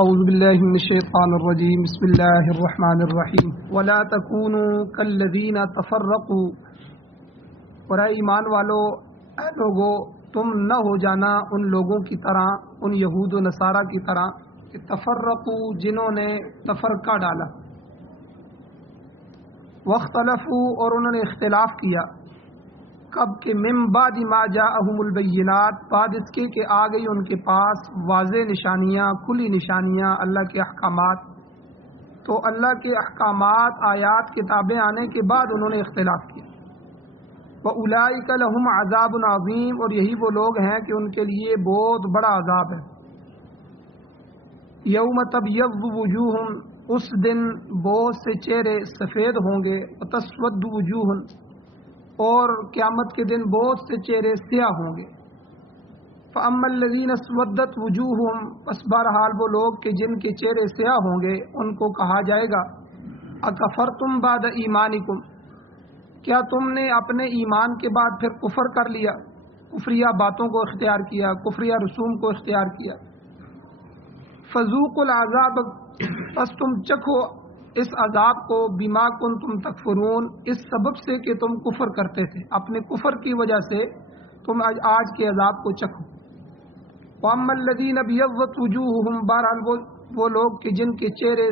اعوذ باللہ من الشیطان الرجیم بسم اللہ الرحمن الرحیم ولا تکونوا کالذین تفرقوا، اور اے ایمان والو، اے لوگو تم نہ ہو جانا ان لوگوں کی طرح، ان یہود و نصارہ کی طرح کہ تفرقوا، جنہوں نے تفرقہ ڈالا، واختلفوا، اور انہوں نے اختلاف کیا، کب کہ من بعد ما جاءہم البینات، بعد اس کے کہ آ گئی ان کے پاس واضح نشانیاں، کھلی نشانیاں، اللہ کے احکامات۔ تو اللہ کے احکامات، آیات، کتابیں آنے کے بعد انہوں نے اختلاف کیا۔ وَأُولَئِكَ لَهُمْ عَذَابٌ عَظِيمٌ، اور یہی وہ لوگ ہیں کہ ان کے لیے بہت بڑا عذاب ہے۔ یوم تبیض وجوہ، اس دن بہت سے چہرے سفید ہوں گے، وتسود وجوہ، اور قیامت کے دن بہت سے چہرے سیاہ ہوں گے۔ فَأَمَّا الَّذِينَ اسْوَدَّتْ وُجُوهُهُمْ، پس بہرحال وہ لوگ کہ جن کے چہرے سیاہ ہوں گے، ان کو کہا جائے گا اَكَفَرْتُمْ بَعْدَ ایمانکم، کیا تم نے اپنے ایمان کے بعد پھر کفر کر لیا، کفریہ باتوں کو اختیار کیا، کفریہ رسوم کو اختیار کیا۔ فَذُوقُوا الْعَذَابَ، پس تم چکھو اس عذاب کو، بما کنتم تکفرون، اس سبب سے کہ تم کفر کرتے تھے، اپنے کفر کی وجہ سے تم آج کے عذاب کو چکھو۔ وَأَمَّا الَّذِينَ ابْيَضَّتْ وُجُوهُهُمْ، بہرحال وہ لوگ کہ جن کے چہرے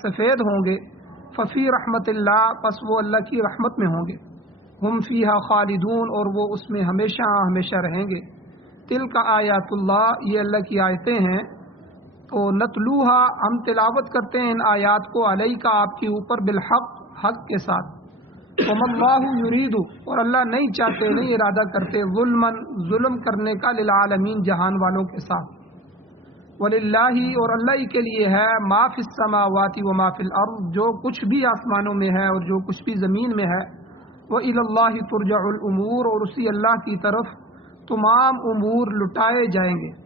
سفید ہوں گے، ففی رحمت اللہ، پس وہ اللہ کی رحمت میں ہوں گے، ہم فیہا خالدون، اور وہ اس میں ہمیشہ ہمیشہ رہیں گے۔ تلک آیات اللہ، یہ اللہ کی آیتیں ہیں، تو نتلوہا، ہم تلاوت کرتے ہیں ان آیات کو، علیکا، آپ کے اوپر، بالحق، حق کے ساتھ۔ وما اللہ یرید، اور اللہ نہیں چاہتے، نہیں ارادہ کرتے، ظلم کرنے کا، للعالمین، جہان والوں کے ساتھ۔ وللہ، اور اللہ ہی کے لیے ہے، ما فی السماوات وما فی الارض، جو کچھ بھی آسمانوں میں ہے اور جو کچھ بھی زمین میں ہے۔ وإلی اللہ ترجع الامور، اور اسی اللہ کی طرف تمام امور لٹائے جائیں گے۔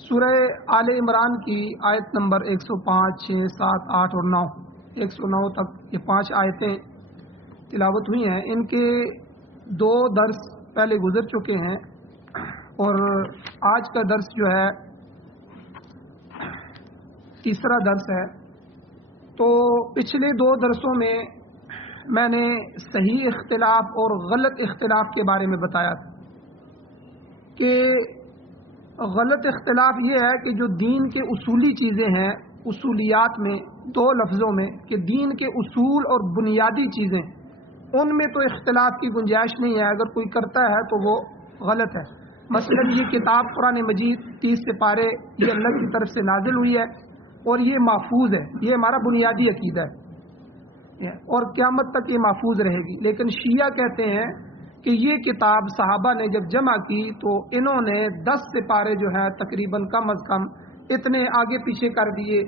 سورہ آل عمران کی آیت نمبر 105، 6، 7، 8 اور 9، 109 تک یہ 5 آیتیں تلاوت ہوئی ہیں۔ ان کے 2 درس پہلے گزر چکے ہیں، اور آج کا درس جو ہے تیسرا درس ہے۔ تو پچھلے 2 درسوں میں میں نے صحیح اختلاف اور غلط اختلاف کے بارے میں بتایا تھا کہ غلط اختلاف یہ ہے کہ جو دین کے اصولی چیزیں ہیں، اصولیات میں 2 لفظوں میں، کہ دین کے اصول اور بنیادی چیزیں، ان میں تو اختلاف کی گنجائش نہیں ہے، اگر کوئی کرتا ہے تو وہ غلط ہے۔ مثلا یہ کتاب قرآن مجید 30 سپارے، یہ اللہ کی طرف سے نازل ہوئی ہے، اور یہ محفوظ ہے، یہ ہمارا بنیادی عقیدہ ہے، اور قیامت تک یہ محفوظ رہے گی۔ لیکن شیعہ کہتے ہیں کہ یہ کتاب صحابہ نے جب جمع کی تو انہوں نے 10 سپارے جو ہیں تقریباً کم از کم اتنے آگے پیچھے کر دیے،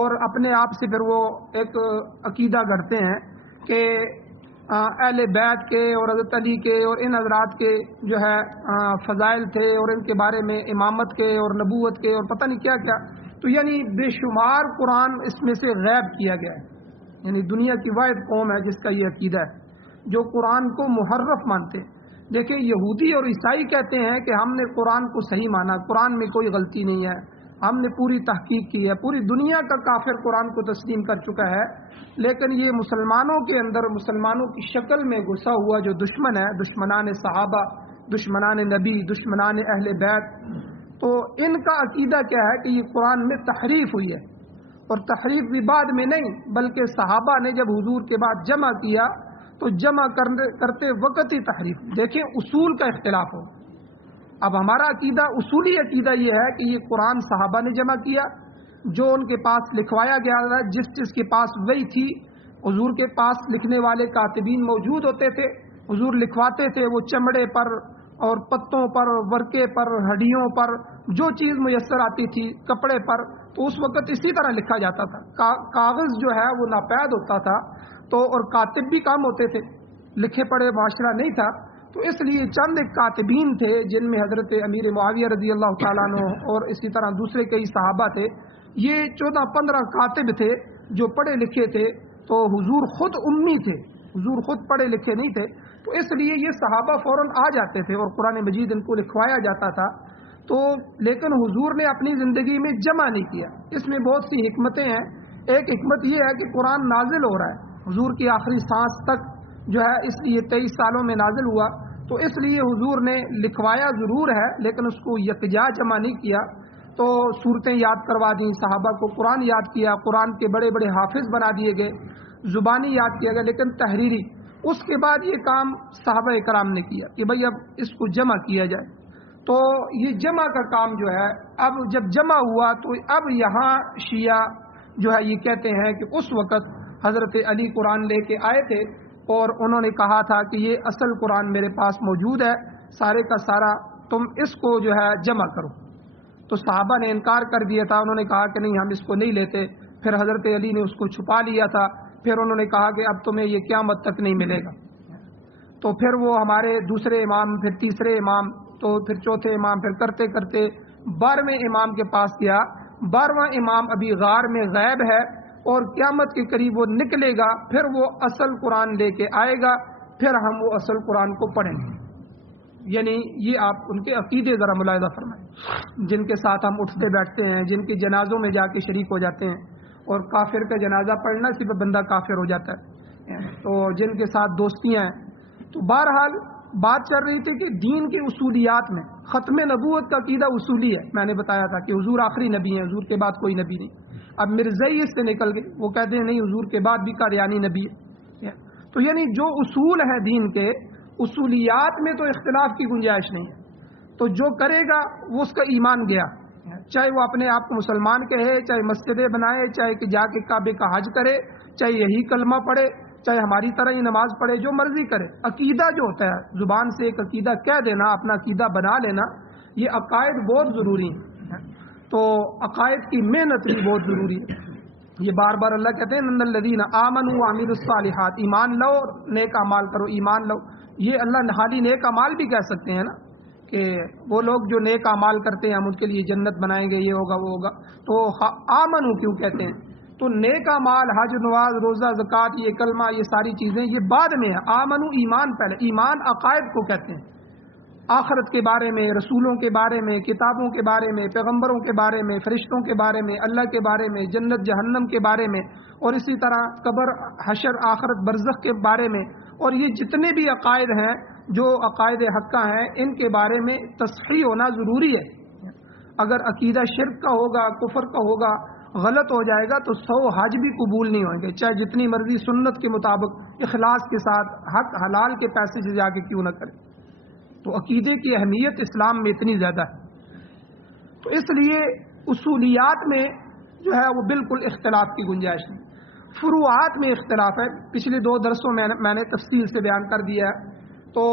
اور اپنے آپ سے پھر وہ ایک عقیدہ گڑھتے ہیں کہ اہل بیت کے اور حضرت علی کے اور ان حضرات کے جو ہے فضائل تھے، اور ان کے بارے میں امامت کے اور نبوت کے اور پتہ نہیں کیا کیا، تو یعنی بے شمار قرآن اس میں سے غائب کیا گیا ہے۔ یعنی دنیا کی واحد قوم ہے جس کا یہ عقیدہ ہے، جو قرآن کو محرف مانتے ہیں۔ دیکھیں، یہودی اور عیسائی کہتے ہیں کہ ہم نے قرآن کو صحیح مانا، قرآن میں کوئی غلطی نہیں ہے، ہم نے پوری تحقیق کی ہے، پوری دنیا کا کافر قرآن کو تسلیم کر چکا ہے۔ لیکن یہ مسلمانوں کے اندر، مسلمانوں کی شکل میں گھسا ہوا جو دشمن ہے، دشمنان صحابہ، دشمنان نبی، دشمنان اہل بیت، تو ان کا عقیدہ کیا ہے کہ یہ قرآن میں تحریف ہوئی ہے، اور تحریف بھی بعد میں نہیں، بلکہ صحابہ نے جب حضور کے بعد جمع کیا تو جمع کرتے وقت ہی تحریف۔ دیکھیں، اصول کا اختلاف ہو۔ اب ہمارا عقیدہ، اصولی عقیدہ یہ ہے کہ یہ قرآن صحابہ نے جمع کیا، جو ان کے پاس لکھوایا گیا تھا، جس کے پاس وہی تھی، حضور کے پاس لکھنے والے کاتبین موجود ہوتے تھے، حضور لکھواتے تھے، وہ چمڑے پر اور پتوں پر، ورقے پر، ہڈیوں پر، جو چیز میسر آتی تھی، کپڑے پر، تو اس وقت اسی طرح لکھا جاتا تھا۔ کاغذ جو ہے وہ ناپید ہوتا تھا، تو اور کاتب بھی کم ہوتے تھے، لکھے پڑھے معاشرہ نہیں تھا، تو اس لیے چند ایک کاتبین تھے، جن میں حضرت امیر معاویہ رضی اللہ تعالیٰ عنہ اور اسی طرح دوسرے کئی صحابہ تھے۔ یہ 14-15 کاتب تھے جو پڑھے لکھے تھے، تو حضور خود امی تھے، حضور خود پڑھے لکھے نہیں تھے، تو اس لیے یہ صحابہ فوراً آ جاتے تھے اور قرآن مجید ان کو لکھوایا جاتا تھا۔ تو لیکن حضور نے اپنی زندگی میں جمع نہیں کیا. اس میں بہت سی حکمتیں ہیں. ایک حکمت یہ ہے کہ قرآن نازل ہو رہا ہے حضور کی آخری سانس تک جو ہے، اس لیے 23 سالوں میں نازل ہوا، تو اس لیے حضور نے لکھوایا ضرور ہے لیکن اس کو یکجا جمع نہیں کیا. تو صورتیں یاد کروا دیں صحابہ کو، قرآن یاد کیا، قرآن کے بڑے بڑے حافظ بنا دیے گئے، زبانی یاد کیا گیا لیکن تحریری. اس کے بعد یہ کام صحابہ کرام نے کیا کہ بھئی اب اس کو جمع کیا جائے. تو یہ جمع کا کام جو ہے، اب جب جمع ہوا تو اب یہاں شیعہ جو ہے یہ کہتے ہیں کہ اس وقت حضرت علی قرآن لے کے آئے تھے اور انہوں نے کہا تھا کہ یہ اصل قرآن میرے پاس موجود ہے، سارے کا سارا، تم اس کو جو ہے جمع کرو. تو صحابہ نے انکار کر دیا تھا، انہوں نے کہا کہ نہیں ہم اس کو نہیں لیتے. پھر حضرت علی نے اس کو چھپا لیا تھا، پھر انہوں نے کہا کہ اب تمہیں یہ قیامت تک نہیں ملے گا. تو پھر وہ ہمارے دوسرے امام، پھر تیسرے امام، تو پھر چوتھے امام، پھر کرتے کرتے 12ویں امام کے پاس گیا. 12واں امام ابھی غار میں غائب ہے اور قیامت کے قریب وہ نکلے گا، پھر وہ اصل قرآن لے کے آئے گا، پھر ہم وہ اصل قرآن کو پڑھیں گے. یعنی یہ آپ ان کے عقیدے ذرا ملاحظہ فرمائیں، جن کے ساتھ ہم اٹھتے بیٹھتے ہیں، جن کے جنازوں میں جا کے شریک ہو جاتے ہیں. اور کافر کا جنازہ پڑھنا صرف بندہ کافر ہو جاتا ہے، تو جن کے ساتھ دوستیاں ہیں. تو بہرحال بات چل رہی تھی کہ دین کے اصولیات میں ختم نبوت کا عقیدہ اصولی ہے. میں نے بتایا تھا کہ حضور آخری نبی ہیں، حضور کے بعد کوئی نبی نہیں. اب مرزائی اس سے نکل گئے، وہ کہتے ہیں نہیں حضور کے بعد بھی قادیانی نبی ہے. تو یعنی جو اصول ہیں دین کے، اصولیات میں تو اختلاف کی گنجائش نہیں ہے. تو جو کرے گا وہ اس کا ایمان گیا، چاہے وہ اپنے آپ کو مسلمان کہے، چاہے مسجدیں بنائے، چاہے کہ جا کے کعبے کا حج کرے، چاہے یہی کلمہ پڑھے، چاہے ہماری طرح ہی نماز پڑھے، جو مرضی کرے. عقیدہ جو ہوتا ہے، زبان سے ایک عقیدہ کہہ دینا، اپنا عقیدہ بنا لینا، یہ عقائد بہت ضروری ہیں. تو عقائد کی محنت بھی بہت ضروری ہے. یہ بار بار اللہ کہتے ہیں ان الذین آمنوا وعملوا الصالحات، ایمان لو اور نیک اعمال کرو، ایمان لو. یہ اللہ خالی نیک اعمال بھی کہہ سکتے ہیں نا، کہ وہ لوگ جو نیک اعمال کرتے ہیں ہم ان کے لیے جنت بنائیں گے، یہ ہوگا وہ ہوگا. تو آمنو کیوں کہتے ہیں؟ تو نیک اعمال، حج، نماز، روزہ، زکوٰۃ، یہ کلمہ، یہ ساری چیزیں یہ بعد میں ہے. آمنو ایمان پہلے. ایمان عقائد کو کہتے ہیں، آخرت کے بارے میں، رسولوں کے بارے میں، کتابوں کے بارے میں، پیغمبروں کے بارے میں، فرشتوں کے بارے میں، اللہ کے بارے میں، جنت جہنم کے بارے میں، اور اسی طرح قبر، حشر، آخرت، برزخ کے بارے میں. اور یہ جتنے بھی عقائد ہیں جو عقائد حقہ ہیں، ان کے بارے میں تصحیح ہونا ضروری ہے. اگر عقیدہ شرک کا ہوگا، کفر کا ہوگا، غلط ہو جائے گا تو 100 حج بھی قبول نہیں ہوں گے، چاہے جتنی مرضی سنت کے مطابق اخلاص کے ساتھ حق حلال کے پیسے سے جا کے کیوں نہ کرے. تو عقیدے کی اہمیت اسلام میں اتنی زیادہ ہے. تو اس لیے اصولیات میں جو ہے وہ بالکل اختلاف کی گنجائش نہیں. فروعات میں اختلاف ہے، پچھلے 2 درسوں میں میں نے تفصیل سے بیان کر دیا ہے. تو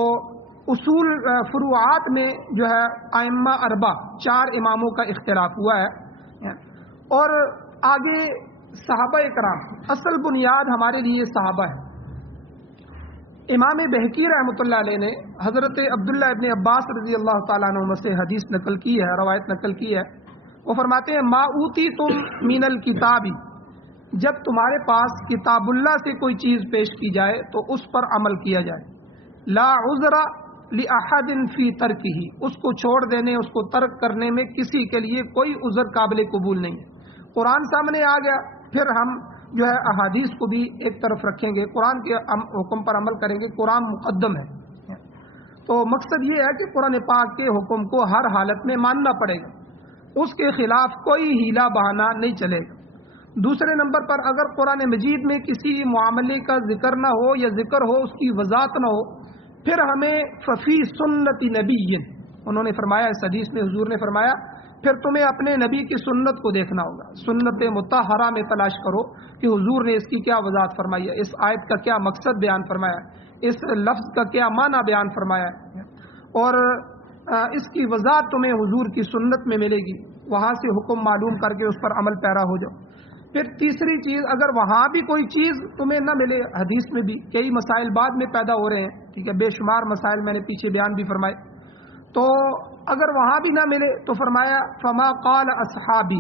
اصول فروعات میں جو ہے ائمہ اربع 4 اماموں کا اختلاف ہوا ہے. اور آگے صحابہ کرام، اصل بنیاد ہمارے لیے صحابہ ہے. امام بہقی رحمۃ اللہ علیہ نے حضرت عبداللہ ابن عباس رضی اللہ تعالیٰ عنہ سے حدیث نقل کی ہے، روایت نقل کی ہے. وہ فرماتے ہیں ما اوتی تم من الکتابی، جب تمہارے پاس کتاب اللہ سے کوئی چیز پیش کی جائے تو اس پر عمل کیا جائے. لا عذر لأحد فی ترکہ، اس کو چھوڑ دینے، اس کو ترک کرنے میں کسی کے لیے کوئی عذر قابل قبول نہیں ہے. قرآن سامنے آ گیا، پھر ہم جو ہے احادیث کو بھی ایک طرف رکھیں گے، قرآن کے حکم پر عمل کریں گے. قرآن مقدم ہے. تو مقصد یہ ہے کہ قرآن پاک کے حکم کو ہر حالت میں ماننا پڑے گا، اس کے خلاف کوئی ہیلا بہانہ نہیں چلے گا. دوسرے نمبر پر اگر قرآن مجید میں کسی معاملے کا ذکر نہ ہو یا ذکر ہو اس کی وضاحت نہ ہو، پھر ہمیں ففی سنت نبی، انہوں نے فرمایا، اس حدیث میں حضور نے فرمایا پھر تمہیں اپنے نبی کی سنت کو دیکھنا ہوگا. سنت مطہرہ میں تلاش کرو کہ حضور نے اس کی کیا وضاحت فرمائی ہے، اس آیت کا کیا مقصد بیان فرمایا ہے، اس لفظ کا کیا معنی بیان فرمایا ہے، اور اس کی وضاحت تمہیں حضور کی سنت میں ملے گی. وہاں سے حکم معلوم کر کے اس پر عمل پیرا ہو جاؤ. پھر تیسری چیز، اگر وہاں بھی کوئی چیز تمہیں نہ ملے، حدیث میں بھی کئی مسائل بعد میں پیدا ہو رہے ہیں، ٹھیک ہے، بے شمار مسائل میں نے پیچھے بیان بھی فرمائے. تو اگر وہاں بھی نہ ملے تو فرمایا فما قال اصحابی،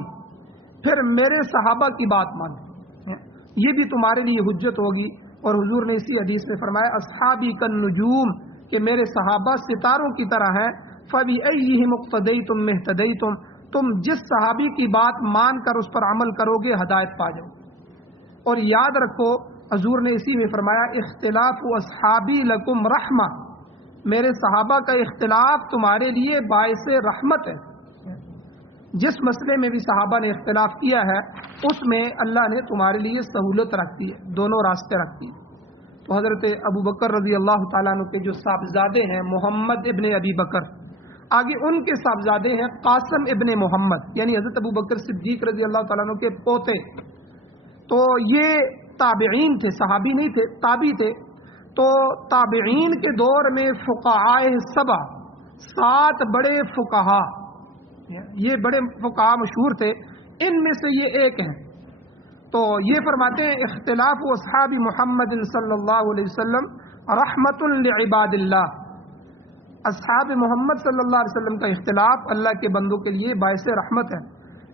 پھر میرے صحابہ کی بات مانو، یہ بھی تمہارے لیے حجت ہوگی. اور حضور نے اسی حدیث میں فرمایا اصحابی کالنجوم، کہ میرے صحابہ ستاروں کی طرح ہیں، فَبِأَيِّهِمُ اقْتَدَيْتُمْ اهْتَدَيْتُمْ، تم جس صحابی کی بات مان کر اس پر عمل کرو گے ہدایت پا جاؤ۔ اور یاد رکھو حضور نے اسی میں فرمایا اختلاف اصحابی لکم رحمہ، میرے صحابہ کا اختلاف تمہارے لیے باعث رحمت ہے۔ جس مسئلے میں بھی صحابہ نے اختلاف کیا ہے اس میں اللہ نے تمہارے لیے سہولت رکھی ہے، دونوں راستے رکھتی ہے۔ تو حضرت ابو بکر رضی اللہ تعالیٰ عنہ کے جو صاحبزادے ہیں محمد ابن ابی بکر، آگے ان کے صاحبزادے ہیں قاسم ابن محمد، یعنی حضرت ابو بکر صدیق رضی اللہ تعالیٰ عنہ کے پوتے۔ تو یہ تابعین تھے، صحابی نہیں تھے، تابعی تھے۔ تو تابعین کے دور میں فقہائے سبع، 7 بڑے فقہا، یہ بڑے فقہا مشہور تھے، ان میں سے یہ ایک ہیں۔ تو یہ فرماتے ہیں اختلاف اصحاب محمد صلی اللہ علیہ وسلم رحمت لعباد اللہ، اصحاب محمد صلی اللہ علیہ وسلم کا اختلاف اللہ کے بندوں کے لیے باعث رحمت ہے،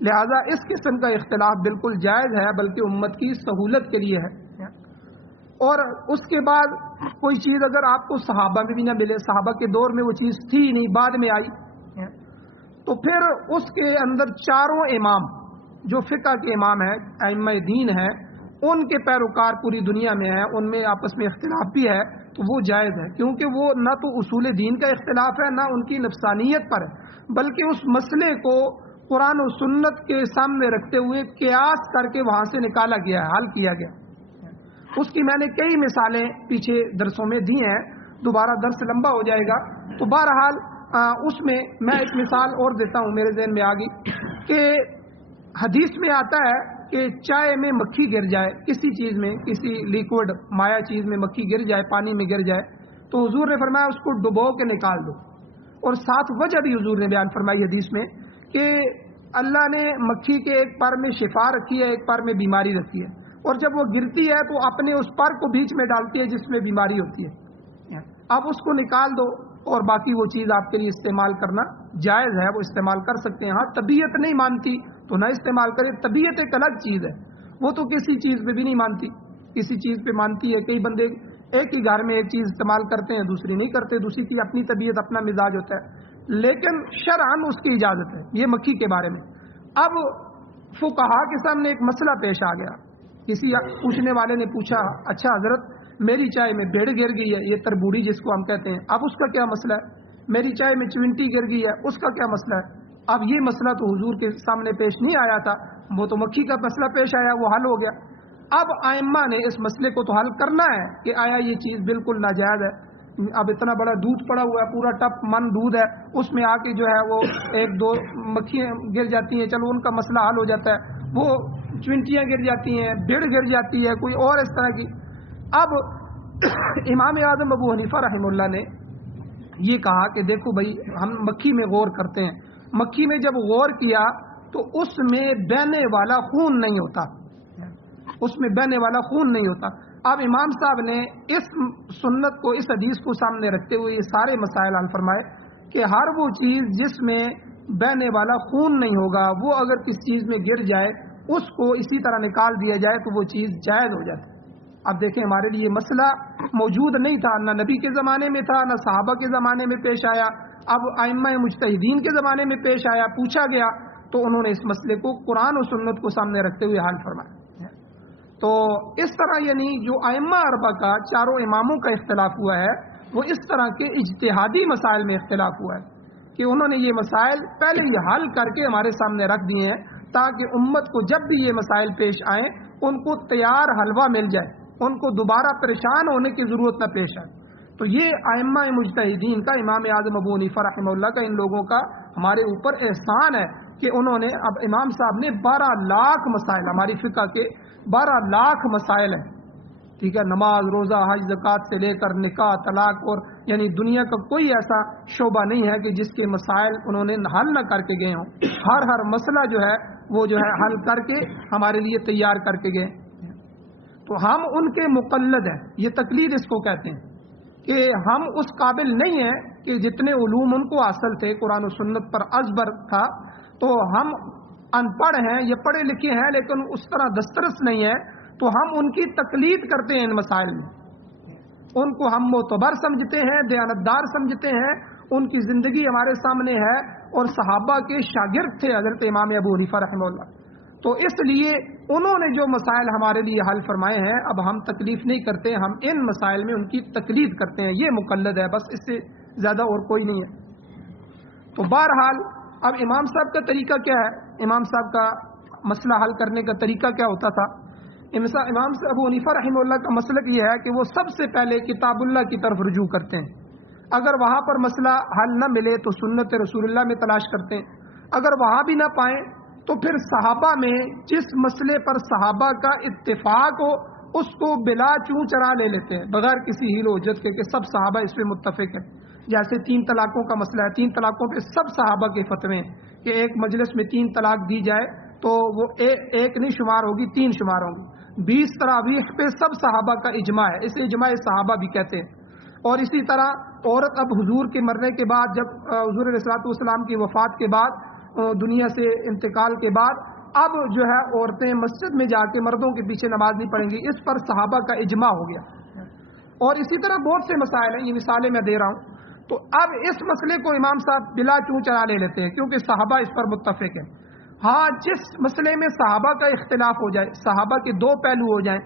لہذا اس قسم کا اختلاف بالکل جائز ہے، بلکہ امت کی سہولت کے لیے ہے۔ اور اس کے بعد کوئی چیز اگر آپ کو صحابہ میں بھی نہ ملے، صحابہ کے دور میں وہ چیز تھی نہیں، بعد میں آئی، تو پھر اس کے اندر چاروں امام جو فقہ کے امام ہیں، ائمہ دین ہیں، ان کے پیروکار پوری دنیا میں ہیں، ان میں آپس میں اختلاف بھی ہے، تو وہ جائز ہے، کیونکہ وہ نہ تو اصول دین کا اختلاف ہے، نہ ان کی نفسانیت پر ہے، بلکہ اس مسئلے کو قرآن و سنت کے سامنے رکھتے ہوئے قیاس کر کے وہاں سے نکالا گیا ہے، حل کیا گیا۔ اس کی میں نے کئی مثالیں پیچھے درسوں میں دی ہیں، دوبارہ درس لمبا ہو جائے گا، تو بہرحال اس میں میں ایک مثال اور دیتا ہوں، میرے ذہن میں آ گئی کہ حدیث میں آتا ہے کہ چائے میں مکھی گر جائے، کسی چیز میں، کسی لیکوڈ مایا چیز میں مکھی گر جائے، پانی میں گر جائے، تو حضور نے فرمایا اس کو ڈبو کے نکال دو۔ اور ساتھ وجہ بھی حضور نے بیان فرمائی حدیث میں کہ اللہ نے مکھی کے ایک پر میں شفا رکھی ہے، ایک پر میں بیماری رکھی ہے، اور جب وہ گرتی ہے تو اپنے اس پر کو بیچ میں ڈالتی ہے جس میں بیماری ہوتی ہے، اب اس کو نکال دو اور باقی وہ چیز آپ کے لیے استعمال کرنا جائز ہے، وہ استعمال کر سکتے ہیں۔ ہاں طبیعت نہیں مانتی تو نہ استعمال کرے، طبیعت ایک الگ چیز ہے، وہ تو کسی چیز پہ بھی نہیں مانتی، کسی چیز پہ مانتی ہے۔ کئی بندے ایک ہی گھر میں ایک چیز استعمال کرتے ہیں، دوسری نہیں کرتے، دوسری کی اپنی طبیعت اپنا مزاج ہوتا ہے، لیکن شرعاً اس کی اجازت ہے۔ یہ مکھی کے بارے میں اب فقہا کے سامنے ایک مسئلہ پیش آ گیا، کسی پوچھنے والے نے پوچھا اچھا حضرت میری چائے میں بھیڑ گر گئی ہے، یہ تربوڑی جس کو ہم کہتے ہیں، اب اس کا کیا مسئلہ ہے؟ میری چائے میں چونٹی گر گئی ہے، اس کا کیا مسئلہ ہے؟ اب یہ مسئلہ تو حضور کے سامنے پیش نہیں آیا تھا، وہ تو مکھی کا مسئلہ پیش آیا، وہ حل ہو گیا۔ اب ائمہ نے اس مسئلے کو تو حل کرنا ہے کہ آیا یہ چیز بالکل ناجائز ہے، اب اتنا بڑا دودھ پڑا ہوا ہے، پورا ٹپ من دودھ ہے، اس میں آ کے جو ہے وہ 1-2 مکھیاں گر جاتی ہیں، چلو ان کا مسئلہ حل ہو جاتا ہے، وہ چونٹیاں گر جاتی ہیں، بھیڑ گر جاتی ہے، کوئی اور اس طرح کی۔ اب امام اعظم ابو حنیفہ رحمہ اللہ نے یہ کہا کہ دیکھو بھائی ہم مکھی میں غور کرتے ہیں، مکھی میں جب غور کیا تو اس میں بہنے والا خون نہیں ہوتا، اس میں بہنے والا خون نہیں ہوتا۔ اب امام صاحب نے اس سنت کو، اس حدیث کو سامنے رکھتے ہوئے یہ سارے مسائل حل فرمائے کہ ہر وہ چیز جس میں بہنے والا خون نہیں ہوگا، وہ اگر کس چیز میں گر جائے اس کو اسی طرح نکال دیا جائے تو وہ چیز جائز ہو جاتی۔ اب دیکھیں ہمارے لیے مسئلہ موجود نہیں تھا، نہ نبی کے زمانے میں تھا، نہ صحابہ کے زمانے میں پیش آیا، اب ائمہ مجتہدین کے زمانے میں پیش آیا، پوچھا گیا تو انہوں نے اس مسئلے کو قرآن و سنت کو سامنے رکھتے ہوئے حل فرمایا۔ تو اس طرح یعنی جو ائمہ اربعہ کا، چاروں اماموں کا اختلاف ہوا ہے، وہ اس طرح کے اجتہادی مسائل میں اختلاف ہوا ہے کہ انہوں نے یہ مسائل پہلے ہی حل کر کے ہمارے سامنے رکھ دیے ہیں تاکہ امت کو جب بھی یہ مسائل پیش آئیں ان کو تیار حلوہ مل جائے، ان کو دوبارہ پریشان ہونے کی ضرورت نہ پیش آئے۔ تو یہ ائمہ مجتہدین کا، امام اعظم ابو حنیفہ رحمہ اللہ کا، ان لوگوں کا ہمارے اوپر احسان ہے کہ انہوں نے، اب امام صاحب نے 12 لاکھ مسائل، ہماری فقہ کے 12 لاکھ مسائل ہیں، ٹھیک ہے، نماز، روزہ، حج، زکوٰۃ سے لے کر نکاح، طلاق، اور یعنی دنیا کا کوئی ایسا شعبہ نہیں ہے کہ جس کے مسائل انہوں نے حل نہ کر کے گئے ہوں، ہر مسئلہ جو ہے وہ جو ہے حل کر کے ہمارے لیے تیار کر کے گئے۔ تو ہم ان کے مقلد ہیں، یہ تقلید اس کو کہتے ہیں کہ ہم اس قابل نہیں ہیں کہ جتنے علوم ان کو حاصل تھے، قرآن و سنت پر ازبر تھا، تو ہم ان پڑھ ہیں یا پڑھے لکھے ہیں لیکن اس طرح دسترس نہیں ہے، تو ہم ان کی تقلید کرتے ہیں ان مسائل میں، ان کو ہم معتبر سمجھتے ہیں، دیانتدار سمجھتے ہیں، ان کی زندگی ہمارے سامنے ہے اور صحابہ کے شاگرد تھے حضرت امام ابو حنیفہ رحمہ اللہ. تو اس لیے انہوں نے جو مسائل ہمارے لیے حل فرمائے ہیں، اب ہم تکلیف نہیں کرتے، ہم ان مسائل میں ان کی تقلید کرتے ہیں. یہ مقلد ہے، بس اس سے زیادہ اور کوئی نہیں ہے. تو بہرحال اب امام صاحب کا طریقہ کیا ہے؟ امام صاحب کا مسئلہ حل کرنے کا طریقہ کیا ہوتا تھا؟ امام صاحب ابو حنیفہ رحمہ اللہ کا مسلک یہ ہے کہ وہ سب سے پہلے کتاب اللہ کی طرف رجوع کرتے ہیں. اگر وہاں پر مسئلہ حل نہ ملے تو سنت رسول اللہ میں تلاش کرتے ہیں. اگر وہاں بھی نہ پائیں تو پھر صحابہ میں جس مسئلے پر صحابہ کا اتفاق ہو اس کو بلا چوں چرا لے لیتے ہیں، بغیر کسی ہیل و حجت کے کہ سب صحابہ اس پہ متفق ہیں. جیسے 3 طلاقوں کا مسئلہ ہے، 3 طلاقوں پہ سب صحابہ کے فتوے ہیں کہ ایک مجلس میں 3 طلاق دی جائے تو وہ ایک نہیں شمار ہوگی، 3 شمار ہوں گی. 20 تراویح پہ سب صحابہ کا اجماع ہے، اسے اجماع صحابہ بھی کہتے ہیں. اور اسی طرح عورت اب حضور کے مرنے کے بعد، جب حضور علیہ الصلوۃ والسلام کی وفات کے بعد، دنیا سے انتقال کے بعد، اب جو ہے عورتیں مسجد میں جا کے مردوں کے پیچھے نماز نہیں پڑھیں گی. اس پر صحابہ کا اجماع ہو گیا. اور اسی طرح بہت سے مسائل ہیں، یہ مثالیں میں دے رہا ہوں. تو اب اس مسئلے کو امام صاحب بلا چوں چرا لے لیتے ہیں کیونکہ صحابہ اس پر متفق ہیں. ہاں، جس مسئلے میں صحابہ کا اختلاف ہو جائے، صحابہ کے 2 پہلو ہو جائیں،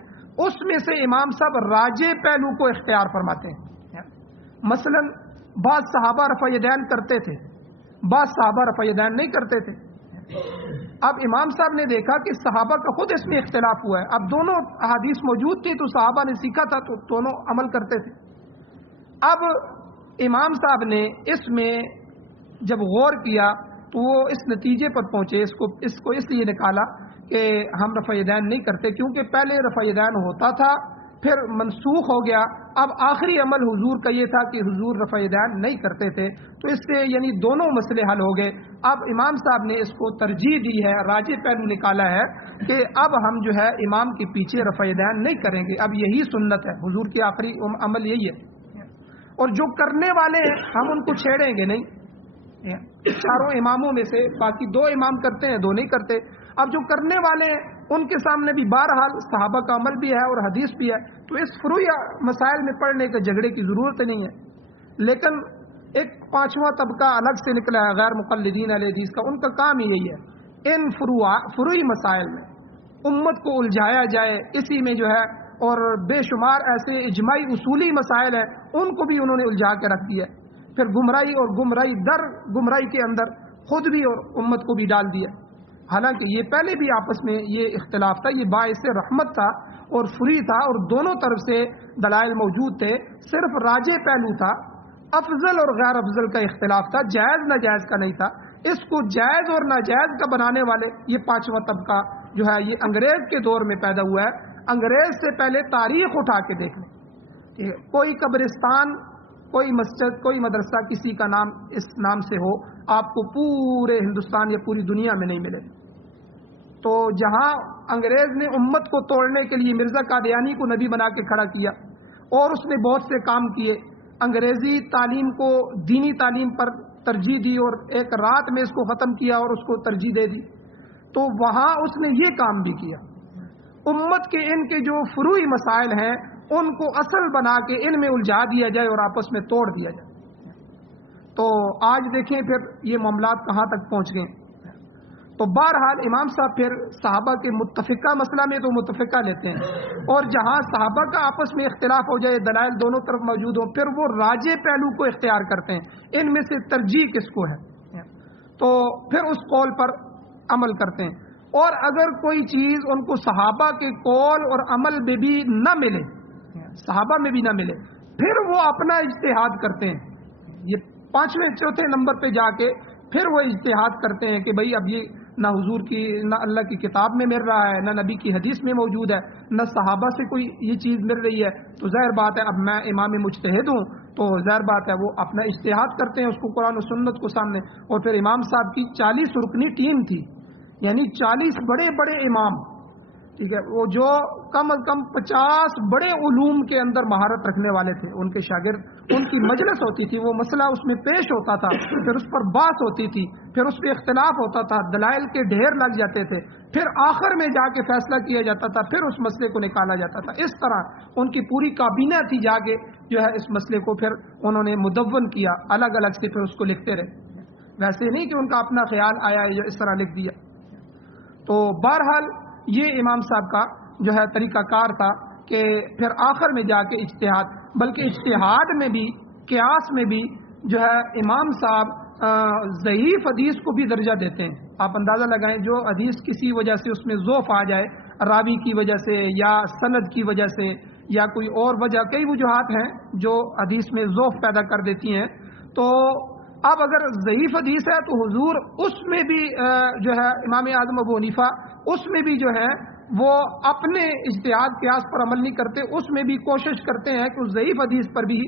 اس میں سے امام صاحب راجح پہلو کو اختیار فرماتے ہیں. مثلا بعض صحابہ رفع یدین کرتے تھے، بعض صحابہ رفع یدین نہیں کرتے تھے. اب امام صاحب نے دیکھا کہ صحابہ کا خود اس میں اختلاف ہوا ہے. اب دونوں احادیث موجود تھی تو صحابہ نے سیکھا تھا تو دونوں عمل کرتے تھے. اب امام صاحب نے اس میں جب غور کیا تو وہ اس نتیجے پر پہنچے، اس کو اس لیے نکالا کہ ہم رفع یدین نہیں کرتے کیونکہ پہلے رفع یدین ہوتا تھا، پھر منسوخ ہو گیا. اب آخری عمل حضور کا یہ تھا کہ حضور رفع یدین نہیں کرتے تھے، تو اس سے یعنی دونوں مسئلے حل ہو گئے. اب امام صاحب نے اس کو ترجیح دی ہے، راجح پہلو نکالا ہے کہ اب ہم جو ہے امام کے پیچھے رفع یدین نہیں کریں گے، اب یہی سنت ہے، حضور کے آخری عمل یہی ہے. اور جو کرنے والے ہیں ہم ان کو چھیڑیں گے نہیں. چاروں اماموں میں سے باقی 2 امام کرتے ہیں، 2 نہیں کرتے. اب جو کرنے والے ہیں ان کے سامنے بھی بہرحال صحابہ کا عمل بھی ہے اور حدیث بھی ہے، تو اس فروعی مسائل میں پڑھنے کے جھگڑے کی ضرورت نہیں ہے. لیکن ایک 5واں طبقہ الگ سے نکلا ہے، غیر مقلدین اہل حدیث کا. ان کا کام ہی یہی ہے، ان فروعی مسائل میں امت کو الجھایا جائے، اسی میں جو ہے. اور بے شمار ایسے اجماعی اصولی مسائل ہیں، ان کو بھی انہوں نے الجھا کے رکھ دیا. پھر گمراہی اور گمراہی در گمراہی کے اندر خود بھی اور امت کو بھی ڈال دیا. حالانکہ یہ پہلے بھی آپس میں یہ اختلاف تھا، یہ باعث رحمت تھا اور فری تھا اور دونوں طرف سے دلائل موجود تھے. صرف راجح پہلو تھا، افضل اور غیر افضل کا اختلاف تھا، جائز ناجائز کا نہیں تھا. اس کو جائز اور ناجائز کا بنانے والے یہ 5واں طبقہ جو ہے یہ انگریز کے دور میں پیدا ہوا ہے. انگریز سے پہلے تاریخ اٹھا کے دیکھ لیں، کوئی قبرستان، کوئی مسجد، کوئی مدرسہ کسی کا نام اس نام سے ہو آپ کو پورے ہندوستان یا پوری دنیا میں نہیں ملے. تو جہاں انگریز نے امت کو توڑنے کے لیے مرزا قادیانی کو نبی بنا کے کھڑا کیا اور اس نے بہت سے کام کیے، انگریزی تعلیم کو دینی تعلیم پر ترجیح دی اور ایک رات میں اس کو ختم کیا اور اس کو ترجیح دے دی، تو وہاں اس نے یہ کام بھی کیا. امت کے ان کے جو فروعی مسائل ہیں ان کو اصل بنا کے ان میں الجھا دیا جائے اور آپس میں توڑ دیا جائے. تو آج دیکھیں پھر یہ معاملات کہاں تک پہنچ گئے. تو بہرحال امام صاحب پھر صحابہ کے متفقہ مسئلہ میں تو متفقہ لیتے ہیں، اور جہاں صحابہ کا آپس میں اختلاف ہو جائے، دلائل دونوں طرف موجود ہوں، پھر وہ راجح پہلو کو اختیار کرتے ہیں، ان میں سے ترجیح کس کو ہے، تو پھر اس قول پر عمل کرتے ہیں. اور اگر کوئی چیز ان کو صحابہ کے قول اور عمل میں بھی نہ ملے، صحابہ میں بھی نہ ملے، پھر وہ اپنا اجتہاد کرتے ہیں. یہ 5ویں 4تھے نمبر پہ جا کے پھر وہ اجتہاد کرتے ہیں کہ بھئی اب یہ نہ حضور کی، نہ اللہ کی کتاب میں مل رہا ہے، نہ نبی کی حدیث میں موجود ہے، نہ صحابہ سے کوئی یہ چیز مل رہی ہے، تو ظاہر بات ہے اب میں امام مجتہد ہوں تو ظاہر بات ہے وہ اپنا اجتہاد کرتے ہیں، اس کو قرآن و سنت کو سامنے. اور پھر امام صاحب کی 40 رکنی ٹیم تھی، یعنی 40 بڑے بڑے امام ٹھیک ہے، وہ جو کم از کم 50 بڑے علوم کے اندر مہارت رکھنے والے تھے، ان کے شاگرد، ان کی مجلس ہوتی تھی، وہ مسئلہ اس میں پیش ہوتا تھا، پھر اس پر بحث ہوتی تھی، پھر اس پہ اختلاف ہوتا تھا، دلائل کے ڈھیر لگ جاتے تھے، پھر آخر میں جا کے فیصلہ کیا جاتا تھا، پھر اس مسئلے کو نکالا جاتا تھا۔ اس طرح ان کی پوری کابینہ تھی، جا کے جو ہے اس مسئلے کو پھر انہوں نے مدون کیا، الگ الگ سے پھر اس کو لکھتے رہے، ویسے نہیں کہ ان کا اپنا خیال آیا یا اس طرح لکھ دیا۔ تو بہرحال یہ امام صاحب کا جو ہے طریقہ کار تھا کہ پھر آخر میں جا کے اجتہاد، بلکہ اجتہاد میں بھی، قیاس میں بھی جو ہے امام صاحب ضعیف حدیث کو بھی درجہ دیتے ہیں۔ آپ اندازہ لگائیں، جو حدیث کسی وجہ سے اس میں ضعف آ جائے، راوی کی وجہ سے یا سند کی وجہ سے یا کوئی اور وجہ، کئی وجوہات ہیں جو حدیث میں ضعف پیدا کر دیتی ہیں، تو اب اگر ضعیف حدیث ہے تو حضور اس میں بھی جو ہے امام اعظم ابو حنیفہ اس میں بھی جو ہے وہ اپنے اجتہاد قیاس پر عمل نہیں کرتے، اس میں بھی کوشش کرتے ہیں کہ اس ضعیف حدیث پر بھی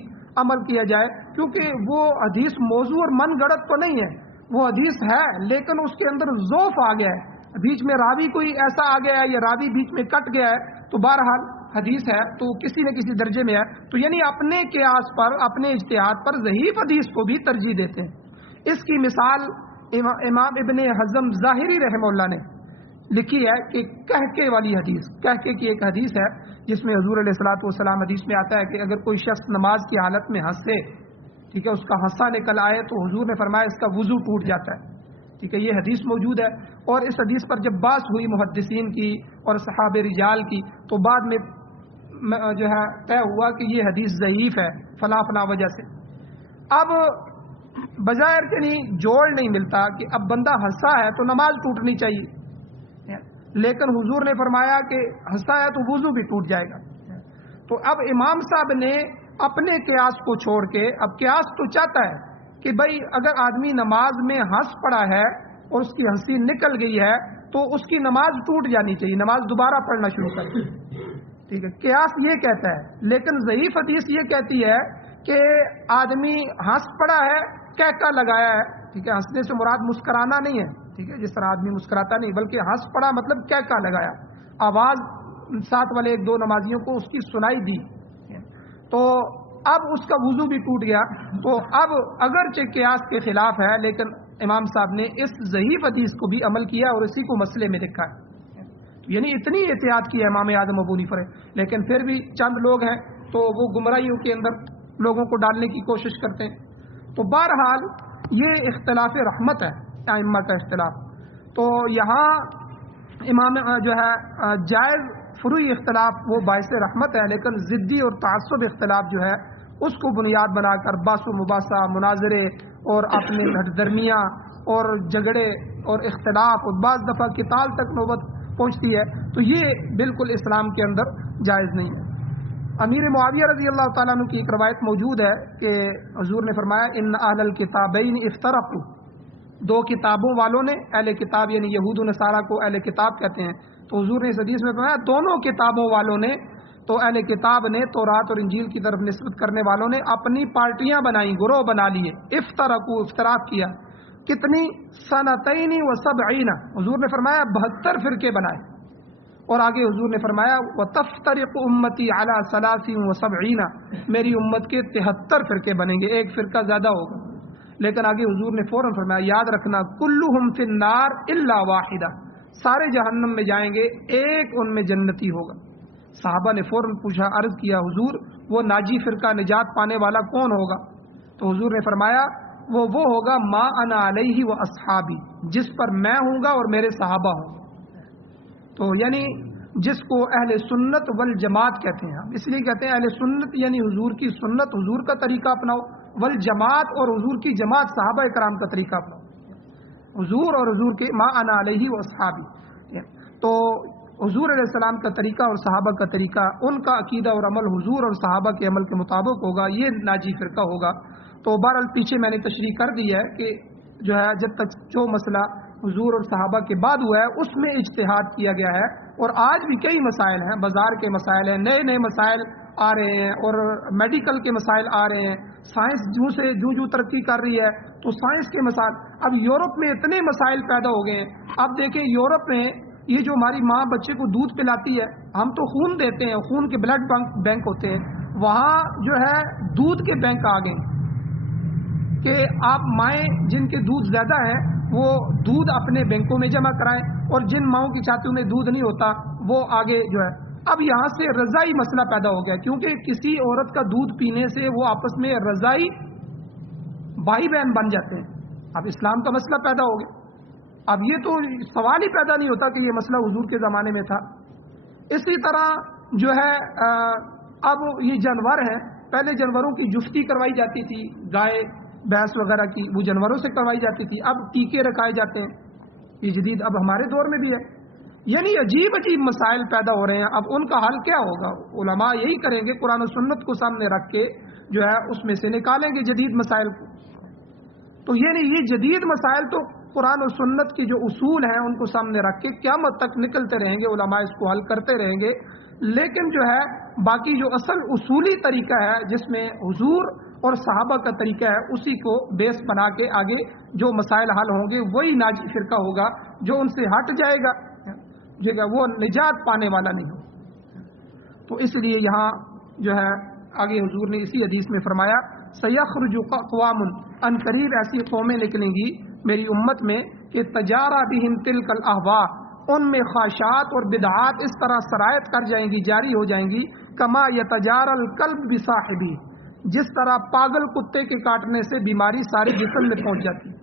عمل کیا جائے، کیونکہ وہ حدیث موضوع اور من گڑت تو نہیں ہے، وہ حدیث ہے لیکن اس کے اندر ضعف آ گیا ہے، بیچ میں راوی کوئی ایسا آ گیا ہے یا راوی بیچ میں کٹ گیا ہے، تو بہرحال حدیث ہے تو کسی نہ کسی درجے میں ہے، تو یعنی اپنے قیاس پر، اپنے اجتہاد پر ضعیف حدیث کو بھی ترجیح دیتے ہیں۔ اس کی مثال امام ابن حزم ظاہری رحمہ اللہ نے لکھی ہے کہ کہکے والی حدیث، کہکے کی ایک حدیث ہے جس میں حضور علیہ الصلوۃ والسلام، حدیث میں آتا ہے کہ اگر کوئی شخص نماز کی حالت میں ہنسے، ٹھیک ہے، اس کا ہنسا نکل آئے تو حضور نے فرمایا اس کا وضو ٹوٹ جاتا ہے، ٹھیک ہے، یہ حدیث موجود ہے۔ اور اس حدیث پر جب بحث ہوئی محدثین کی اور صحاب رجال کی، تو بعد میں جو ہے طے ہوا کہ یہ حدیث ضعیف ہے فلاں فلاں وجہ سے۔ اب بظاہر کے نہیں جوڑ نہیں ملتا کہ اب بندہ ہنسا ہے تو نماز ٹوٹنی چاہیے، لیکن حضور نے فرمایا کہ ہنسا ہے تو وضو بھی ٹوٹ جائے گا۔ تو اب امام صاحب نے اپنے قیاس کو چھوڑ کے، اب قیاس تو چاہتا ہے کہ بھائی اگر آدمی نماز میں ہنس پڑا ہے اور اس کی ہنسی نکل گئی ہے تو اس کی نماز ٹوٹ جانی چاہیے، نماز دوبارہ پڑھنا شروع کرے، ٹھیک ہے، قیاس یہ کہتا ہے، لیکن ضعیف حدیث یہ کہتی ہے کہ آدمی ہنس پڑا ہے، کہکا لگایا ہے، ٹھیک ہے، ہنسنے سے مراد مسکرانا نہیں ہے، ٹھیک ہے، جس طرح آدمی مسکراتا نہیں، بلکہ ہنس پڑا مطلب کہکا لگایا، آواز ساتھ والے ایک دو نمازیوں کو اس کی سنائی دی، تو اب اس کا وضو بھی ٹوٹ گیا۔ تو اب اگرچہ قیاس کے خلاف ہے لیکن امام صاحب نے اس ضعیف حدیث کو بھی عمل کیا اور اسی کو مسئلے میں لکھا ہے، یعنی اتنی احتیاط کی ہے امام اعظم ابو حنیفہ، لیکن پھر بھی چند لوگ ہیں تو وہ گمراہیوں کے اندر لوگوں کو ڈالنے کی کوشش کرتے ہیں۔ تو بہرحال یہ اختلاف رحمت ہے، ائمہ کا اختلاف۔ تو یہاں امام جو ہے جائز فروعی اختلاف وہ باعث رحمت ہے، لیکن ضدی اور تعصب اختلاف جو ہے اس کو بنیاد بنا کر بحث و مباحثہ، مناظرے اور اپنے درمیاں اور جھگڑے اور اختلاف اور بعض دفعہ قتال تک نوبت پہنچتی ہے، تو یہ بالکل اسلام کے اندر جائز نہیں ہے۔ امیر معاویہ رضی اللہ تعالیٰ عنہ کی ایک روایت موجود ہے کہ حضور نے فرمایا ان اہل الکتابین افترقوا، دو کتابوں والوں نے، اہل کتاب یعنی یہود و نصارہ کو اہل کتاب کہتے ہیں، تو حضور نے اس حدیث میں فرمایا دونوں کتابوں والوں نے، تو اہل کتاب نے تورات اور انجیل کی طرف نسبت کرنے والوں نے اپنی پارٹیاں بنائیں، گروہ بنا لیے، افترقوا افتراق کیا، کتنی سنتین و سبعین، حضور نے فرمایا 72 فرقے بنائے، اور آگے حضور نے فرمایا وتفترق امتی علی 73 میری امت کے 73 فرقے بنیں گے، ایک فرقہ زیادہ ہوگا، لیکن آگے حضور نے فوراً فرمایا یاد رکھنا کلہم فی النار الا واحدہ، سارے جہنم میں جائیں گے ایک ان میں جنتی ہوگا۔ صحابہ نے فوراً پوچھا، عرض کیا حضور وہ ناجی فرقہ، نجات پانے والا کون ہوگا؟ تو حضور نے فرمایا وہ ہوگا ما انا علیہ و اصحابی، جس پر میں ہوں گا اور میرے صحابہ ہوں گے، تو یعنی جس کو اہل سنت والجماعت کہتے ہیں، اس لیے کہتے ہیں اہل سنت یعنی حضور کی سنت، حضور کا طریقہ اپناؤ، والجماعت اور حضور کی جماعت صحابہ کرام کا طریقہ اپناؤ، حضور اور حضور کے ما انا علیہ و اصحابی، تو حضور علیہ السلام کا طریقہ اور صحابہ کا طریقہ، ان کا عقیدہ اور عمل حضور اور صحابہ کے عمل کے مطابق ہوگا، یہ ناجی فرقہ ہوگا۔ تو بہرحال پیچھے میں نے تشریح کر دی ہے کہ جو ہے جب تک جو مسئلہ حضور اور صحابہ کے بعد ہوا ہے اس میں اجتہاد کیا گیا ہے، اور آج بھی کئی مسائل ہیں، بازار کے مسائل ہیں، نئے نئے مسائل آ رہے ہیں، اور میڈیکل کے مسائل آ رہے ہیں، سائنس جو ترقی کر رہی ہے تو سائنس کے مسائل، اب یورپ میں اتنے مسائل پیدا ہو گئے ہیں، اب دیکھیں یورپ میں یہ جو ہماری ماں بچے کو دودھ پلاتی ہے، ہم تو خون دیتے ہیں، خون کے بلڈ بینک ہوتے ہیں، وہاں جو ہے دودھ کے بینک آ گئے کہ آپ مائیں جن کے دودھ زیادہ ہے وہ دودھ اپنے بینکوں میں جمع کرائیں، اور جن ماؤں کی چھاتیوں میں دودھ نہیں ہوتا وہ آگے جو ہے. اب یہاں سے رضائی مسئلہ پیدا ہو گیا، کیونکہ کسی عورت کا دودھ پینے سے وہ آپس میں رضائی بھائی بہن بن جاتے ہیں. اب اسلام کا مسئلہ پیدا ہو گیا. اب یہ تو سوال ہی پیدا نہیں ہوتا کہ یہ مسئلہ حضور کے زمانے میں تھا. اسی طرح جو ہے اب یہ جانور ہیں، پہلے جانوروں کی جفتی کروائی جاتی تھی، گائے بھینس وغیرہ کی، وہ جانوروں سے کروائی جاتی تھی. اب ٹیکے رکھائے جاتے ہیں، یہ جدید اب ہمارے دور میں بھی ہے. یعنی عجیب عجیب مسائل پیدا ہو رہے ہیں. اب ان کا حل کیا ہوگا؟ علماء یہی کریں گے، قرآن و سنت کو سامنے رکھ کے جو ہے اس میں سے نکالیں گے جدید مسائل کو. تو یہ جدید مسائل تو قرآن و سنت کی جو اصول ہیں ان کو سامنے رکھ کے قیامت تک نکلتے رہیں گے، علماء اس کو حل کرتے رہیں گے. لیکن جو ہے باقی جو اصل اصولی طریقہ ہے جس میں حضور اور صحابہ کا طریقہ ہے، اسی کو بیس بنا کے آگے جو مسائل حل ہوں گے وہی ناجی فرقہ ہوگا. جو ان سے ہٹ جائے گا وہ نجات پانے والا نہیں ہو. تو اس لیے یہاں جو ہے آگے حضور نے اسی حدیث میں فرمایا سیخرج اقوام، ان قریب ایسی قومیں نکلیں گی میری امت میں کہ تجارا بہم تلک الاہواء، ان میں خواہشات اور بدعات اس طرح سرایت کر جائیں گی، جاری ہو جائیں گی، کما یتجارا الکلب بصاحبہ، جس طرح پاگل کتے کے کاٹنے سے بیماری سارے جسم میں پہنچ جاتی ہے.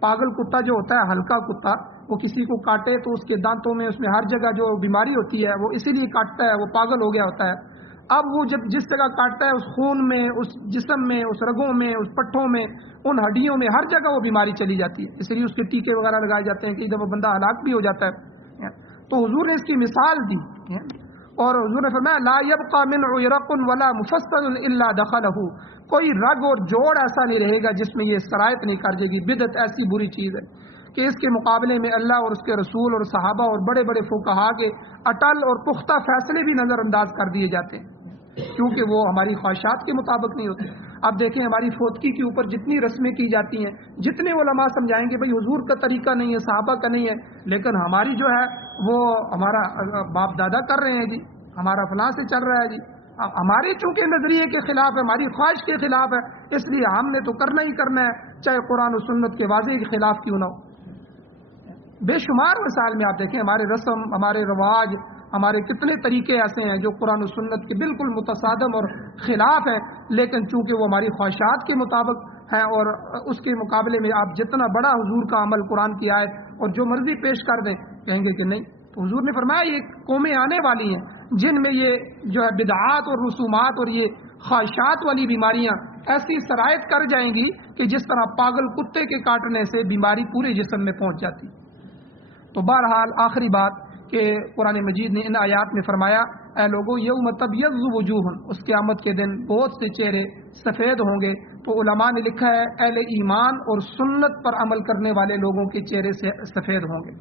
پاگل کتا جو ہوتا ہے، ہلکا کتا، وہ کسی کو کاٹے تو اس کے دانتوں میں، اس میں ہر جگہ جو بیماری ہوتی ہے وہ اسی لیے کاٹتا ہے، وہ پاگل ہو گیا ہوتا ہے. اب وہ جب جس جگہ کاٹتا ہے اس خون میں، اس جسم میں، اس رگوں میں، اس پٹھوں میں، ان ہڈیوں میں، ہر جگہ وہ بیماری چلی جاتی ہے. اس لیے اس کے ٹیکے وغیرہ لگائے جاتے ہیں کہ جب وہ بندہ ہلاک بھی ہو جاتا ہے. تو حضور نے اس کی مثال دی، اور حضور نے فرمایا لا یبقى من عرق ولا مفصل الا دخله، کوئی رگ اور جوڑ ایسا نہیں رہے گا جس میں یہ سرایت نہیں کر جائے گی. بدعت ایسی بری چیز ہے کہ اس کے مقابلے میں اللہ اور اس کے رسول اور صحابہ اور بڑے بڑے فقہا کے اٹل اور پختہ فیصلے بھی نظر انداز کر دیے جاتے ہیں، کیونکہ وہ ہماری خواہشات کے مطابق نہیں ہوتے. اب دیکھیں ہماری فوتگی کے اوپر جتنی رسمیں کی جاتی ہیں، جتنے علماء سمجھائیں گے بھئی حضور کا طریقہ نہیں ہے، صحابہ کا نہیں ہے، لیکن ہماری جو ہے وہ ہمارا باپ دادا کر رہے ہیں جی، ہمارا فلاں سے چل رہا ہے جی. ہمارے چونکہ نظریے کے خلاف ہے، ہماری خواہش کے خلاف ہے، اس لیے ہم نے تو کرنا ہی کرنا ہے، چاہے قرآن و سنت کے واضح کے خلاف کیوں نہ ہو. بے شمار مثال میں آپ دیکھیں ہمارے رسم، ہمارے رواج، ہمارے کتنے طریقے ایسے ہیں جو قرآن و سنت کے بالکل متصادم اور خلاف ہیں، لیکن چونکہ وہ ہماری خواہشات کے مطابق ہیں، اور اس کے مقابلے میں آپ جتنا بڑا حضور کا عمل قرآن کی آیت اور جو مرضی پیش کر دیں کہیں گے کہ نہیں. تو حضور نے فرمایا یہ قومیں آنے والی ہیں جن میں یہ جو ہے بدعات اور رسومات اور یہ خواہشات والی بیماریاں ایسی سرایت کر جائیں گی کہ جس طرح پاگل کتے کے کاٹنے سے بیماری پورے جسم میں پہنچ جاتی. تو بہرحال آخری بات کہ قرآن مجید نے ان آیات میں فرمایا اے لوگوں یوم تبیض وجوہ، اس قیامت کے دن بہت سے چہرے سفید ہوں گے. تو علماء نے لکھا ہے اہل ایمان اور سنت پر عمل کرنے والے لوگوں کے چہرے سے سفید ہوں گے،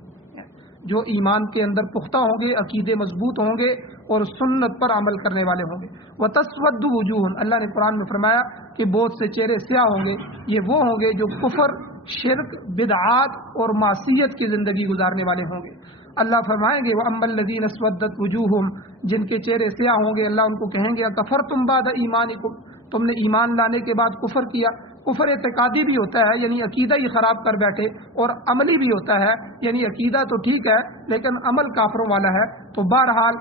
جو ایمان کے اندر پختہ ہوں گے، عقیدے مضبوط ہوں گے اور سنت پر عمل کرنے والے ہوں گے. وَتَسْوَدُّ وُجُوهٌ، اللہ نے قرآن میں فرمایا کہ بہت سے چہرے سیاہ ہوں گے. یہ وہ ہوں گے جو کفر، شرک، بدعات اور معصیت کی زندگی گزارنے والے ہوں گے. اللہ فرمائیں گے وَأَمَّا الَّذِينَ اسْوَدَّتْ وُجُوهُمْ، جن کے چہرے سیاہ ہوں گے اللہ ان کو کہیں گے اَكَفَرْتُمْ بَعْدَ ایمانکم، تم نے ایمان لانے کے بعد کفر کیا. کفر اعتقادی بھی ہوتا ہے یعنی عقیدہ ہی خراب کر بیٹھے، اور عملی بھی ہوتا ہے یعنی عقیدہ تو ٹھیک ہے لیکن عمل کافروں والا ہے. تو بہرحال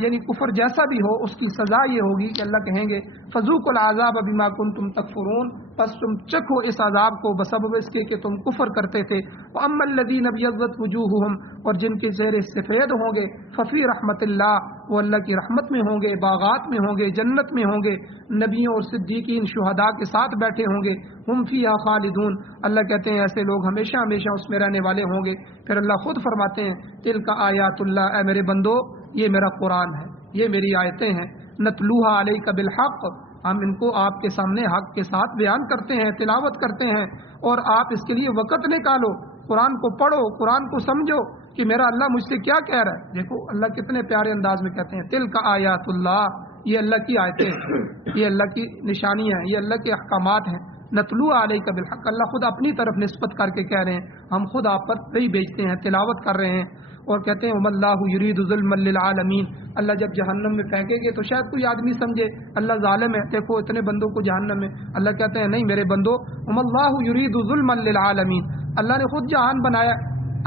یعنی کفر جیسا بھی ہو اس کی سزا یہ ہوگی کہ اللہ کہیں گے فذوقوا العذاب بما کنتم تکفرون، پس تم چکھو اس عذاب کو بسبب اس کے کہ تم کفر کرتے تھے. واما الذین ابیضت وجوہہم، اور جن کے چہرے سفید ہوں گے ففی رحمت اللہ، وہ اللہ کی رحمت میں ہوں گے، باغات میں ہوں گے، جنت میں ہوں گے، نبیوں اور صدیقین شہداء کے ساتھ بیٹھے ہوں گے. ہم فیہا خالدون، اللہ کہتے ہیں ایسے لوگ ہمیشہ ہمیشہ اس میں رہنے والے ہوں گے. پھر اللہ خود فرماتے ہیں تلک آیات اللہ، اے میرے بندو یہ میرا قرآن ہے، یہ میری آیتیں ہیں. نتلوہا علیک بالحق، ہم ان کو آپ کے سامنے حق کے ساتھ بیان کرتے ہیں، تلاوت کرتے ہیں، اور آپ اس کے لیے وقت نکالو، قرآن کو پڑھو، قرآن کو سمجھو کہ میرا اللہ مجھ سے کیا کہہ رہا ہے. دیکھو اللہ کتنے پیارے انداز میں کہتے ہیں تلک آیات اللہ، یہ اللہ کی آیتیں ہیں، یہ اللہ کی نشانیاں ہیں، یہ اللہ کے احکامات ہیں. نتلو علیک بالحق، اللہ خود اپنی طرف نسبت کر کے کہہ رہے ہیں ہم خود آپ پر وحی بھیجتے ہیں، تلاوت کر رہے ہیں. اور کہتے ہیں وَمَاللَّهُ يُرِيدُ ظُلْمًا لِّلْعَالَمِينَ، اللہ جب جہنم میں پھینکیں گے تو شاید کوئی آدمی سمجھے اللہ ظالم ہے، دیکھو اتنے بندوں کو جہنم میں، اللہ کہتے ہیں نہیں میرے بندو، وَمَاللَّهُ يُرِيدُ ظُلْمًا لِّلْعَالَمِينَ، اللہ نے خود جہان بنایا،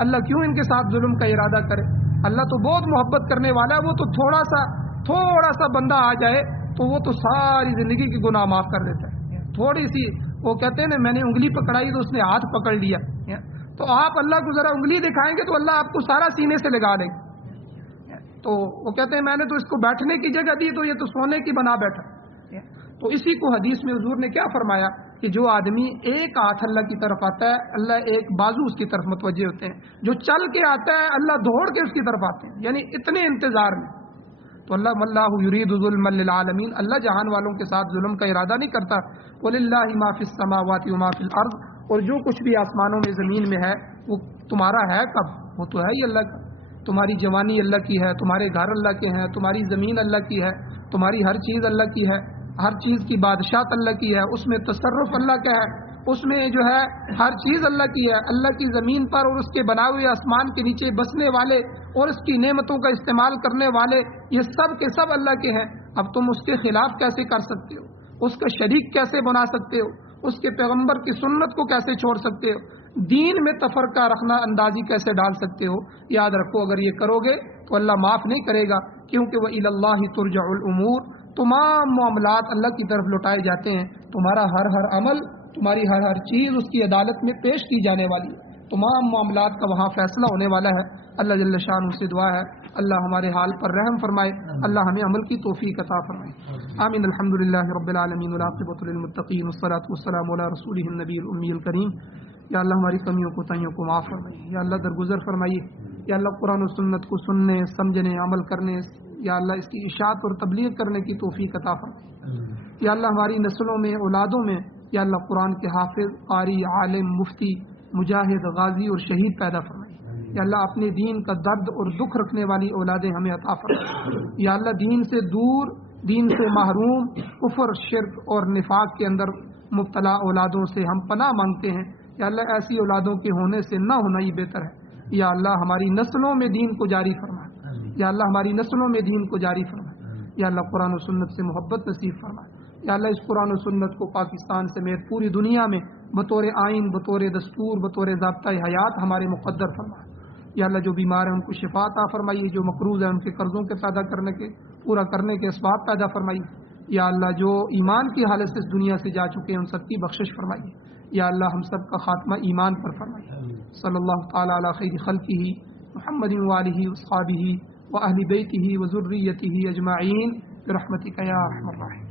اللہ کیوں ان کے ساتھ ظلم کا ارادہ کرے؟ اللہ تو بہت محبت کرنے والا ہے، وہ تو تھوڑا سا بندہ آ جائے تو وہ تو ساری زندگی کی گناہ معاف کر دیتا ہے، تھوڑی سی، وہ کہتے ہیں نا میں نے انگلی پکڑائی تو اس نے ہاتھ پکڑ لیا، تو آپ اللہ کو ذرا انگلی دکھائیں گے تو اللہ آپ کو سارا سینے سے لگا دے گا، تو وہ کہتے ہیں میں نے تو اس کو بیٹھنے کی جگہ دی تو یہ تو سونے کی بنا بیٹھا، تو اسی کو حدیث میں حضور نے کیا فرمایا کہ جو آدمی ایک ہاتھ اللہ کی طرف آتا ہے اللہ ایک بازو اس کی طرف متوجہ ہوتے ہیں، جو چل کے آتا ہے اللہ دوڑ کے اس کی طرف آتے ہیں، یعنی اتنے انتظار میں، تو اللہ یرید ظلما للعالمین، اللہ جہان والوں کے ساتھ ظلم کا ارادہ نہیں کرتا، وللہ ما فی السماوات وما فی الارض، اور جو کچھ بھی آسمانوں میں زمین میں ہے وہ تمہارا ہے کب، وہ تو ہے ہی اللہ کا، تمہاری جوانی اللہ کی ہے، تمہارے گھر اللہ کے ہیں، تمہاری زمین اللہ کی ہے، تمہاری ہر چیز اللہ کی ہے، ہر چیز کی بادشاہت اللہ کی ہے، اس میں تصرف اللہ کا ہے، اس میں جو ہے ہر چیز اللہ کی ہے، اللہ کی زمین پر اور اس کے بنائے ہوئے آسمان کے نیچے بسنے والے اور اس کی نعمتوں کا استعمال کرنے والے یہ سب کے سب اللہ کے ہیں، اب تم اس کے خلاف کیسے کر سکتے ہو، اس کا شریک کیسے بنا سکتے ہو، اس کے پیغمبر کی سنت کو کیسے چھوڑ سکتے ہو، دین میں تفرقہ رکھنا اندازی کیسے ڈال سکتے ہو؟ یاد رکھو اگر یہ کرو گے تو اللہ معاف نہیں کرے گا، کیونکہ وہ الی اللہ ترجع الامور، تمام معاملات اللہ کی طرف لوٹائے جاتے ہیں، تمہارا ہر عمل، تمہاری ہر چیز اس کی عدالت میں پیش کی جانے والی ہے، تمام معاملات کا وہاں فیصلہ ہونے والا ہے۔ اللہ جل شانہ سے دعا ہے اللہ ہمارے حال پر رحم فرمائے، اللہ ہمیں عمل کی توفیق عطا فرمائے، آمین۔ الحمدللہ رب العالمین والعاقبۃ للمتقین والصلاۃ والسلام علی رسولہ النبی الامی الکریم۔ یا اللہ ہماری کمیوں کوتاہیوں کو معاف فرمائیے، یا اللہ درگزر فرمائیے، یا اللہ قرآن و سنت کو سننے، سمجھنے، عمل کرنے، یا اللہ اس کی اشاعت اور تبلیغ کرنے کی توفیق عطا فرمائے، یا اللہ ہماری نسلوں میں، اولادوں میں، یا اللہ قرآن کے حافظ، قاری، عالم، مفتی، مجاہد، غازی اور شہید پیدا فرمائے، یا اللہ اپنے دین کا درد اور دکھ رکھنے والی اولادیں ہمیں عطا فرمائے، یا اللہ دین سے دور، دین سے محروم، کفر، شرک اور نفاق کے اندر مبتلا اولادوں سے ہم پناہ مانگتے ہیں، یا اللہ ایسی اولادوں کے ہونے سے نہ ہونا ہی بہتر ہے، یا اللہ ہماری نسلوں میں دین کو جاری فرما، یا اللہ ہماری نسلوں میں دین کو جاری فرما، یا اللہ قرآن و سنت سے محبت نصیب فرما، یا اللہ اس قرآن و سنت کو پاکستان سمیت پوری دنیا میں بطور آئین، بطور دستور، بطور ضابطۂ حیات ہمارے مقدر فرما، یا اللہ جو بیمار ہیں ان کو شفا عطا فرمائیے، جو مقروض ہیں ان کے قرضوں کے پیدا کرنے کے، پورا کرنے کے اسباب پیدا فرمائیے، یا اللہ جو ایمان کی حالت سے اس دنیا سے جا چکے ہیں ان سب کی بخشش فرمائیے، یا اللہ ہم سب کا خاتمہ ایمان پر فرمائیے، صلی اللہ تعالی علی خیر خلقہ محمد وآلہ واصحابہ واہل بیتہ وذریتہ اجمعین برحمتک یا ارحم الراحمین۔